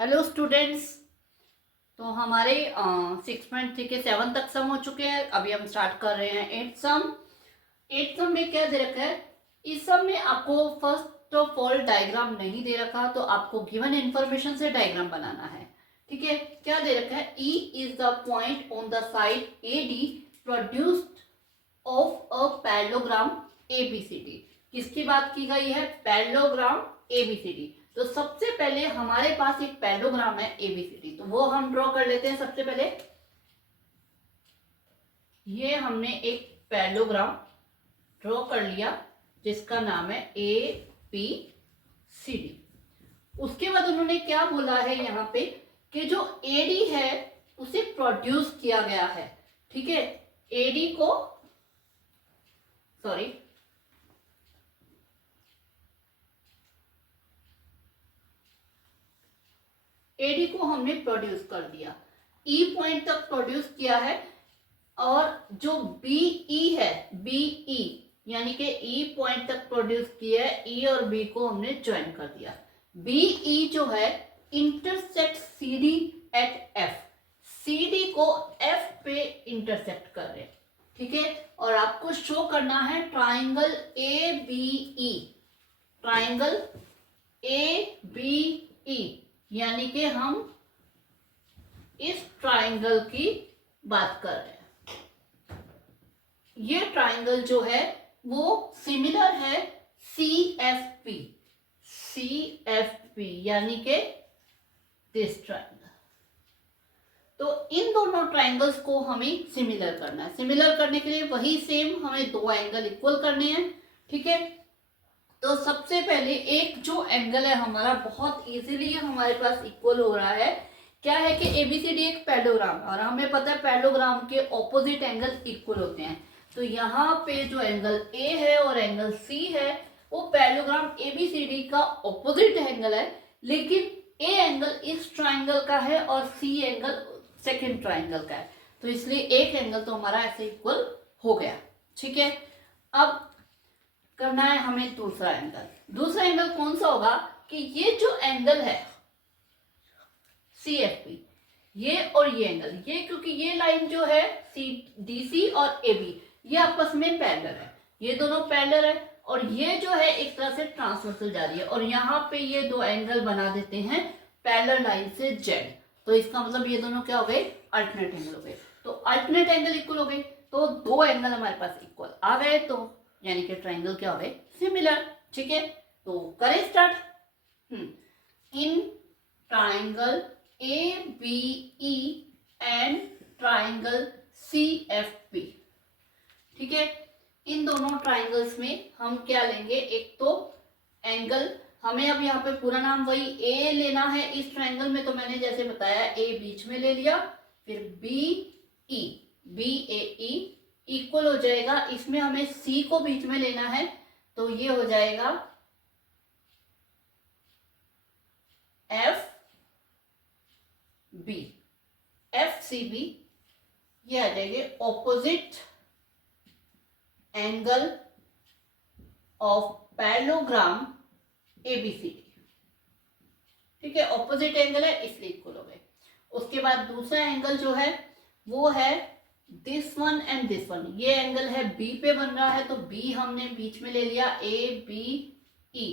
Hello students. तो हमारे 6.3 के 7 तक सम हो चुके हैं। अभी हम स्टार्ट कर रहे हैं 8th सम। 8th सम में क्या दे रखा है? इस सम में आपको फर्स्ट ऑफ ऑल डायग्राम नहीं दे रखा, तो आपको गिवन इंफॉर्मेशन से डायग्राम बनाना है। ठीक है, क्या दे रखा है? E is the point on the side A D produced of a parallelogram ABCD। किसकी बात की गई है? Parallelogram ABCD। तो सबसे पहले हमारे पास एक पैरेललोग्राम है ABCD, तो वो हम ड्रॉ कर लेते हैं। सबसे पहले ये हमने एक पैरेललोग्राम ड्रॉ कर लिया जिसका नाम है ABCD। उसके बाद उन्होंने क्या बोला है यहाँ पे कि जो AD है उसे प्रोड्यूस किया गया है। ठीक है, AD को एडी को हमने प्रोड्यूस कर दिया, ई पॉइंट तक प्रोड्यूस किया है। और जो बीई है, बीई यानी कि ई पॉइंट तक प्रोड्यूस किया है, ई और बी को हमने ज्वाइन कर दिया। बीई जो है intersect CD at F, CD को एफ पे इंटरसेक्ट कर रहे हैं। ठीक है, और आपको शो करना है triangle A B E, triangle A B E, यानी कि हम इस ट्राइंगल की बात कर रहे हैं। ये ट्राइंगल जो है वो सिमिलर है CFP, CFP यानी कि दिस ट्राइंगल। तो इन दोनों ट्राइंगल्स को हमें सिमिलर करना है। सिमिलर करने के लिए वही सेम हमें दो एंगल इक्वल करने हैं। ठीक है, तो सबसे पहले एक जो एंगल है हमारा बहुत इजीली हमारे पास इक्वल हो रहा है। क्या है कि ABCD एक पैरेललोग्राम, और हमें पता है पैरेललोग्राम के ऑपोजिट एंगल इक्वल होते हैं। तो यहाँ पे जो एंगल A है और एंगल C है वो पैरेललोग्राम ABCD का ऑपोजिट एंगल है, लेकिन A एंगल इस ट्राइंगल का है और C एंगल सेकेंड ट्राइंगल का है, तो इसलिए एक एंगल तो हमारा ऐसे इक्वल हो गया। ठीक है, अब करना है हमें दूसरा एंगल। दूसरा एंगल कौन सा होगा कि ये जो एंगल है CFP, ये और ये एंगल, ये क्योंकि ये लाइन जो है DC और AB ये आपस में पैरेलल है, ये दोनों पैरेलल है, और ये जो है एक तरह से ट्रांसवर्सल जा रही है, और यहाँ पे ये दो एंगल बना देते हैं पैरेलल लाइन से Z। तो इसका मतलब ये दोनों क्या हो गए? अल्टरनेट एंगल हो गए। तो अल्टरनेट एंगल इक्वल हो गए, तो दो एंगल हमारे पास इक्वल आ गए, तो यानी कि ट्राइंगल क्या हो गए? सिमिलर। ठीक है, तो करें start. In triangle ABE and triangle CFP। ठीक है, इन दोनों ट्राइंगल्स में हम क्या लेंगे? एक तो एंगल, हमें अब यहाँ पे पूरा नाम वही A लेना है इस ट्राइंगल में, तो मैंने जैसे बताया A बीच में ले लिया, फिर BE, BAE इक्वल हो जाएगा, इसमें हमें C को बीच में लेना है, तो ये हो जाएगा FB, FCB, ये आ जाएंगे opposite angle of parallelogram ABCD। ठीक है, ऑपोजिट एंगल है इसलिए इक्वल हो गए। उसके बाद दूसरा एंगल जो है वो है this one and this one. ये एंगल है B पे बन रहा है, तो B हमने बीच में ले लिया, ABE,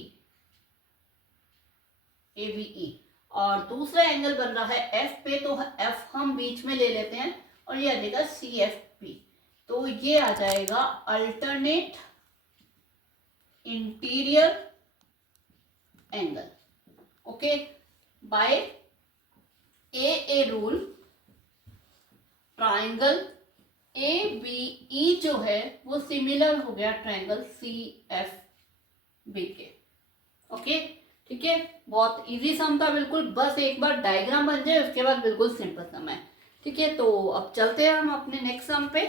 ABE। और दूसरा एंगल बन रहा है F पे, तो F हम बीच में ले लेते हैं, और ये आ जाएगा CFP। तो ये आ जाएगा alternate interior angle. Okay, by AA rule triangle ABE जो है वो सिमिलर हो गया ट्राइंगल CFB के। ओके, ठीक है, बहुत इजी सम था बिल्कुल, बस एक बार डायग्राम बन जाए उसके बाद बिल्कुल सिंपल सम है। ठीक है, तो अब चलते हैं हम अपने नेक्स्ट सम पे।